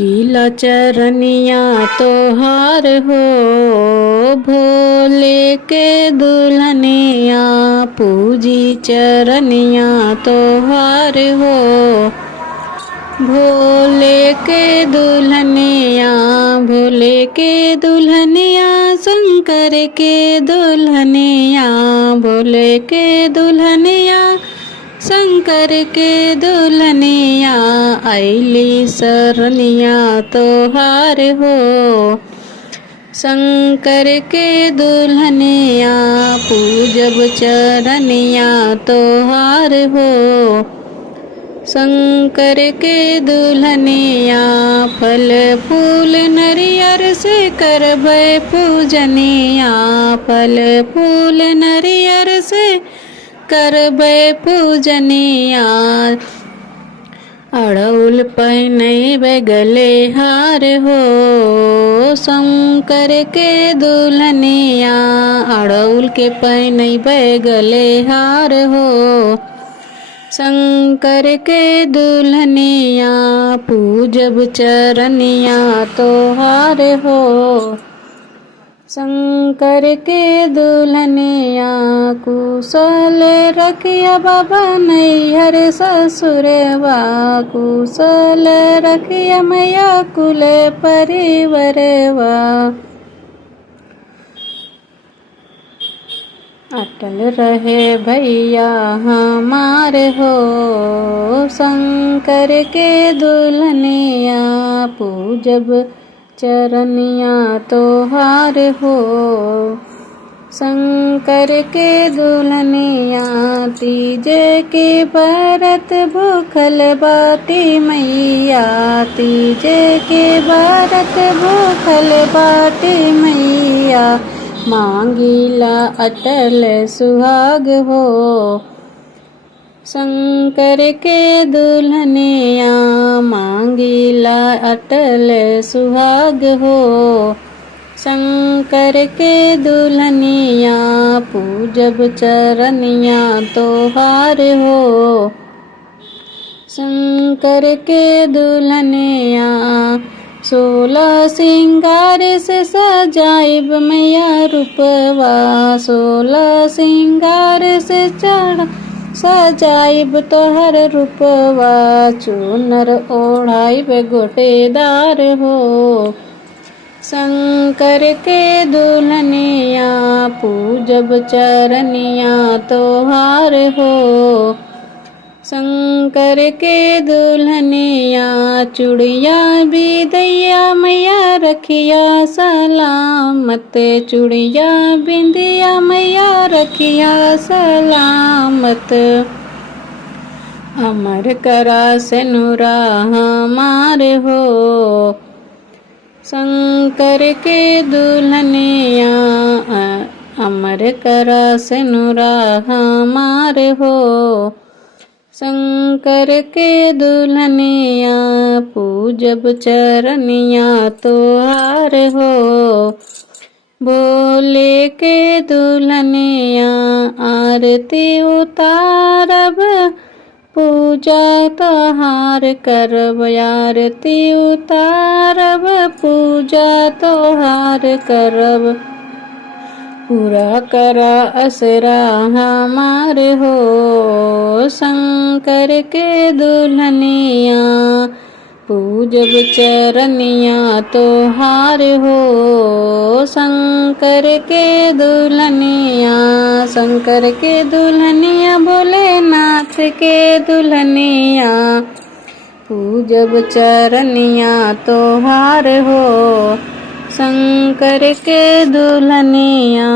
पूजिला चरनिया तोहार हो, भोले के दुल्हनिया पूजी चरनिया तोहार हो। भोले के दुल्हनिया, भोले के दुल्हनिया, शंकर के दुल्हनिया, भोले के दुल्हनिया, शंकर के दुल्हनिया, आइली सरनिया तोहार हो। शंकर के दुल्हनिया पूजब चरनिया तोहार हो। शंकर के दुल्हनिया फल फूल नरियर से करबै पूजनिया, फल फूल नरियर से करबै पूजनिया। अड़उल पहनैबै गले हार हो, शंकर के दुल्हनिया अड़उल के पहनैबै गले हार हो। शंकर के दुल्हनिया पूजब चरनिया तोहार हो। शंकर के दुल्हनिया कुशल रखिया बाबा नैहर ससुरवा, कुशल रखिया मैया कुल परिवरवा। अटल रहे भैया हमार हो, शंकर के दुल्हनिया पूजब चरनिया तोहार हो। शंकर के दुल्हनिया तीजे के व्रत भूखल बाटी मैया, तीजे के व्रत भूखल बाटी मैया, मांगीला अटल सुहाग हो। शंकर के दुल्हनिया मांगीला अटल सुहाग हो। शंकर के दुल्हनिया पूजब चरनिया तोहार हो। शंकर के दुल्हनिया 16 सिंगार से सजाइब मैया रूपवा, 16 सिंगार से चढ़ सजाइब तोहर रूपवा, चुनर ओढ़ाइब गोटेदार हो। शंकर के दुल्हनिया पूजब चरनिया तोहार हो। शंकर के दुल्हनिया चूड़िया बिंदिया मैया रखिया सलामत, चूड़िया बिंदिया मैया रखिया सलामत। अमर करा सेनुरा हमार हो, शंकर के दुल्हनिया अमर करा सेनुरा हमार हो। शंकर के दुल्हनिया पूजब चरनिया तोहार हो। भोले के दुल्हनिया आरती उतारब, पूजा तोहार करब, आरती उतारब, पूजा तोहार करब। पूरा करा असरा हमार हो, शंकर के दुल्हनिया पूजब चरनिया तोहार हो। शंकर के दुल्हनिया, शंकर के दुल्हनिया भोलेनाथ के दुल्हनिया पूजब चरनिया तोहार हो। शंकर के दुल्हनिया।